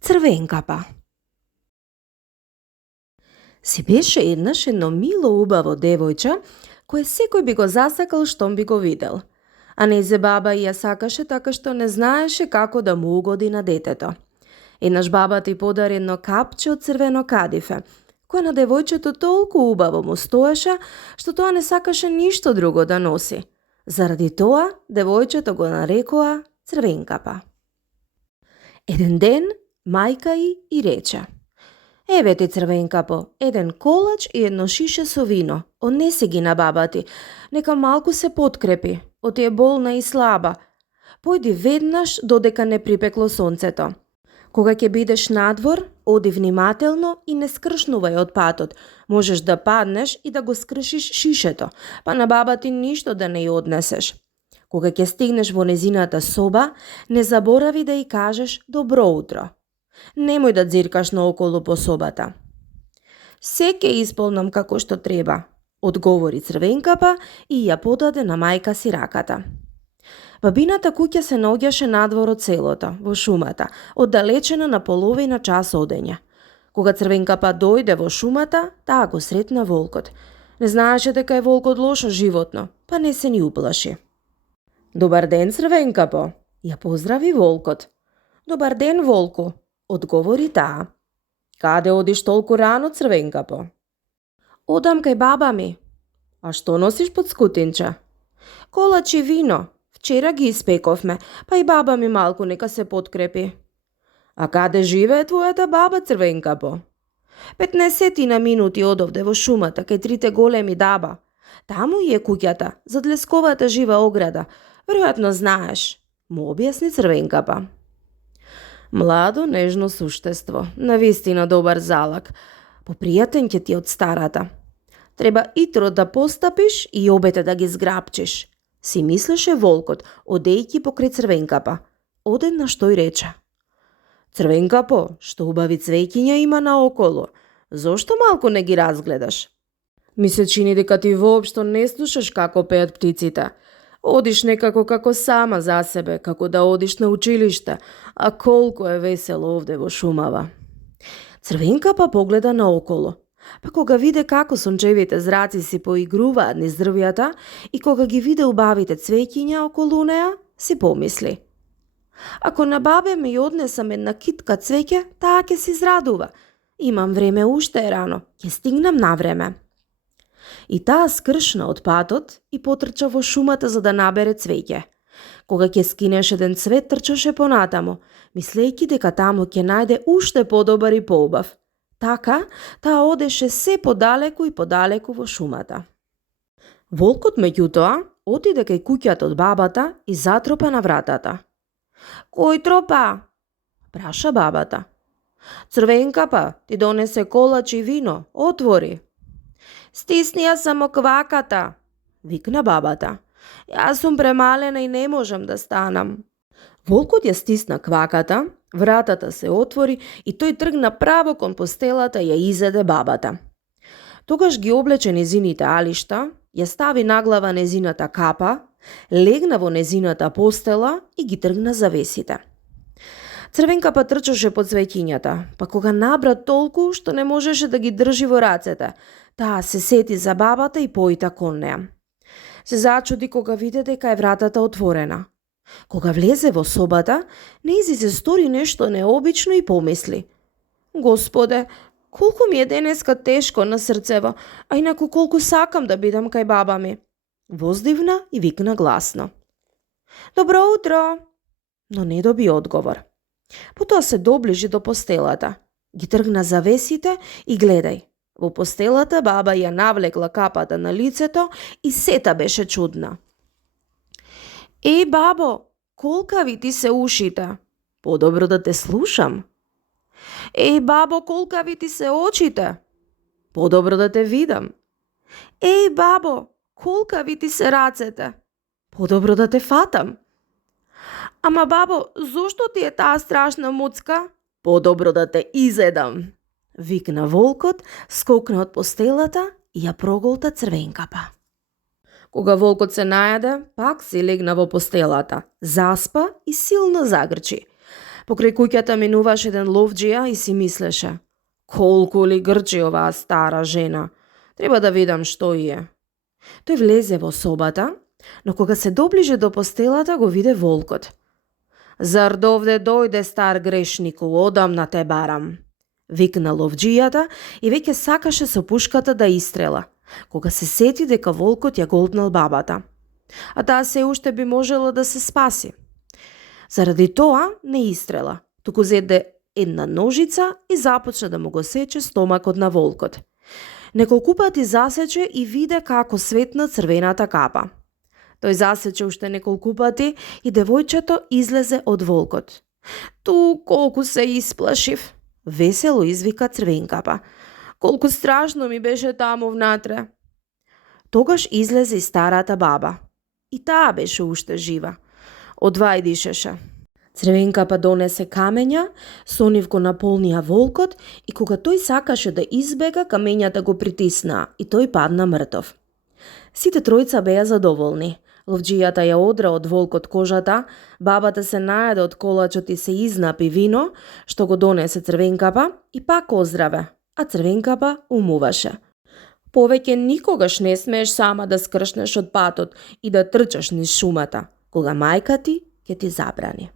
Црвенкапа. Си беше еднаш едно мило убаво девојче, кое секој би го засакал штом би го видел. А нејзе баба ја сакаше така што не знаеше како да му угоди на детето. Еднаш бабата ѝ подари едно капче од црвено кадифе, кое на девојчето толку убаво му стоеше, што тоа не сакаше ништо друго да носи. Заради тоа, девојчето го нарекоа Црвенкапа. Еден ден, мајка и рече: Еве ти, Црвенкапо, еден колач и едно шише со вино. Однеси ги на баба ти. Нека малку се подкрепи. Оти е болна и слаба. Појди веднаш додека не припекло сонцето. Кога ќе бидеш надвор, оди внимателно и не скршнувај од патот. Можеш да паднеш и да го скршиш шишето, па на баба ти ништо да не ја однесеш. Кога ќе стигнеш во незината соба, не заборави да ја кажеш добро утро. Немој да дзиркаш наоколу по собата. Се ќе исполнам како што треба, одговори Црвенкапа и ја подаде на мајка си раката. Бабината куќа се наоѓаше надвор од селото, во шумата, оддалечена на половина час одење. Кога Црвенкапа дојде во шумата, таа го сретна волкот. Не знаеше дека е волкот лошо животно, па не се ни уплаши. Добар ден, Црвенкапо, ја поздрави волкот. Добар ден, волку, одговори таа. Каде одиш толку рано, Црвенкапо? Одам кај баба ми. А што носиш под скутинче? Колач и вино. Вчера ги испековме, па и баба ми малку нека се подкрепи. А каде живее твојата баба, Црвенкапо? 15 минути одовде во шумата кај трите големи даба. Таму е куќата, зад лесковата жива ограда. Веројатно знаеш, му објасни Црвенкапа. Младо, нежно суштество, навистина добар залак. Попријатен ќе ти од старата. Треба итро да постапиш и обете да ги зграбчиш, си мислеше волкот, одејќи покрај Црвенкапа. Одеднаш тој рече: Црвенкапо, што убави цвеќиња има наоколу. Зошто малку не ги разгледаш? Ми се чини дека ти воопшто не слушаш како пеат птиците. Одиш некако како сама за себе, како да одиш на училиште, а колку е весело овде во шумава. Црвенкапа погледа наоколу, па кога виде како сончевите зраци си поигруваат низ дрвјата и кога ги виде убавите цвеќиња околу неа, си помисли: Ако на бабе ми однесам една китка цвеќе, таа ќе се израдува. Имам време, уште е рано, ќе стигнам на време. И таа скршна од патот и потрча во шумата за да набере цвеќе. Кога ќе скинеш еден цвет, трчаше понатаму, мислејќи дека таму ќе најде уште подобар и поубав. Така, таа одеше се подалеку и подалеку во шумата. Волкот меѓутоа отиде кај куќата од бабата и затропа на вратата. Кој тропа? Праша бабата. Црвенкапа, ти донесе колач и вино, отвори. Стисни ја само кваката, викна бабата. Јас сум премалена и не можам да станам. Волкот ја стисна кваката, вратата се отвори и тој тргна право кон постелата и ја изеде бабата. Тогаш ги облече незините алишта, ја стави наглава незината капа, легна во незината постела и ги тргна завесите. Црвенкапа трчаше по цвеќињата, па кога набра толку што не можеше да ги држи во рацете, таа се сети за бабата и поита кон неа. Се зачуди кога виде дека е вратата отворена. Кога влезе во собата, нејзи се стори нешто необично и помисли: Господе, колку ми е денеска тешко на срцево, а инаку колку сакам да бидам кај баба ми. Воздивна и викна гласно: Добро утро! Но не доби одговор. Потоа се доближи до постелата, ги тргна завесите и гледај. Во постелата баба ја навлекла капата на лицето и сета беше чудна. Бабо, колкави ти се ушите? Подобро да те слушам. Бабо, колкави ти се очите? Подобро да те видам. Бабо, колкави ти се рацете? Подобро да те фатам. Ама бабо, зошто ти е таа страшна муцка? Подобро да те изедам, викна волкот, скокна од постелата и ја проголта Црвенкапа. Кога волкот се најаде, пак си легна во постелата, заспа и силно загрчи. Покрај куќата минуваше еден ловџија и си мислеше: колку ли грчи оваа стара жена? Треба да видам што е. Тој влезе во собата, но кога се доближи до постелата го виде волкот. Зар довде дојде стар грешнику, одамна те барам, викна ловџијата и веќе сакаше со пушката да истрела, кога се сети дека волкот ја голтнал бабата. А таа се уште би можела да се спаси. Заради тоа не истрела, туку зеде една ножица и започна да му го сече стомакот на волкот. Неколку пати засече и виде како светна црвената капа. Тој засече уште неколку пати и девојчето излезе од волкот. Ту колку се исплашив, весело извика Црвенкапа. Колку страшно ми беше таму внатре. Тогаш излезе и старата баба. И таа беше уште жива. Одвај дишеше. Црвенкапа донесе камења, со нив го наполнија волкот и кога тој сакаше да избега, камењата го притиснаа и тој падна мртов. Сите тројца беа задоволни. Ловџијата ја одра од волкот кожата, бабата се најде од колачот и се изнапи вино, што го донесе Црвенкапа и пак оздраве, а Црвенкапа умуваше. Повеќе никогаш не смееш сама да скршнеш од патот и да трчаш низ шумата, кога мајка ти ќе ти забрани.